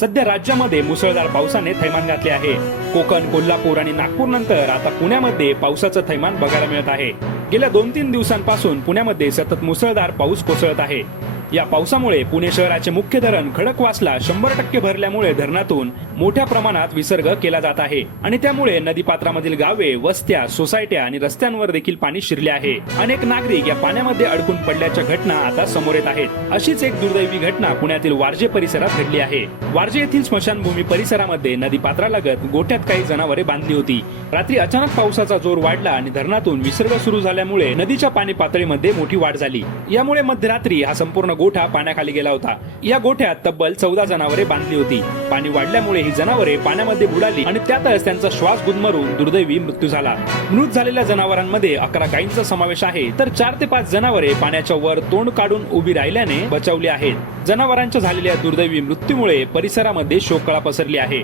सध्या राज्यामध्ये मुसळधार पावसाने थैमान घातले आहे. कोकण कोल्हापूर आणि नागपूर नंतर आता पुण्यामध्ये पावसाचं थैमान बघायला मिळत आहे. गेल्या दोन तीन दिवसांपासून पुण्यामध्ये सतत मुसळधार पाऊस कोसळत आहे. या पावसामुळे पुणे शहराचे मुख्य धरण खडकवासला शंभर टक्के भरल्यामुळे धरणातून मोठ्या प्रमाणात विसर्ग केला जात आहे. आणि त्यामुळे नदीपात्रामधील गावे वस्त्या सोसायट्या आणि रस्त्यांवर देखील पाणी शिरले आहे. अनेक नागरिक या पाण्यामध्ये अडकून पडल्याच्या घटना आता समोर येत आहेत. अशीच एक दुर्दैवी घटना पुण्यातील वारजे परिसरात घडली आहे. वारजे येथील स्मशानभूमी परिसरामध्ये नदीपात्रालगत गोठ्यात काही जनावरे बांधली होती. रात्री अचानक पावसाचा जोर वाढला आणि धरणातून विसर्ग सुरू झाल्यामुळे नदीच्या पाणी पातळीमध्ये मोठी वाढ झाली. यामुळे मध्यरात्री हा संपूर्ण गोठा पाण्याखाली गेला होता. या गोठ्यात तब्बल चौदा जनावरे बांधली होती. पाणी वाढल्यामुळे ही जनावरे पाण्यामध्ये बुडाली आणि त्यातच त्यांचा श्वास गुदमरून दुर्दैवी मृत्यू झाला. मृत झालेल्या जनावरांमध्ये अकरा गायींचा समावेश आहे. तर चार ते पाच जनावरे पाण्याच्या वर तोंड काढून उभी राहिल्याने बचावली आहेत. जनावरांच्या झालेल्या दुर्दैवी मृत्यूमुळे परिसरामध्ये शोककळा पसरली आहे.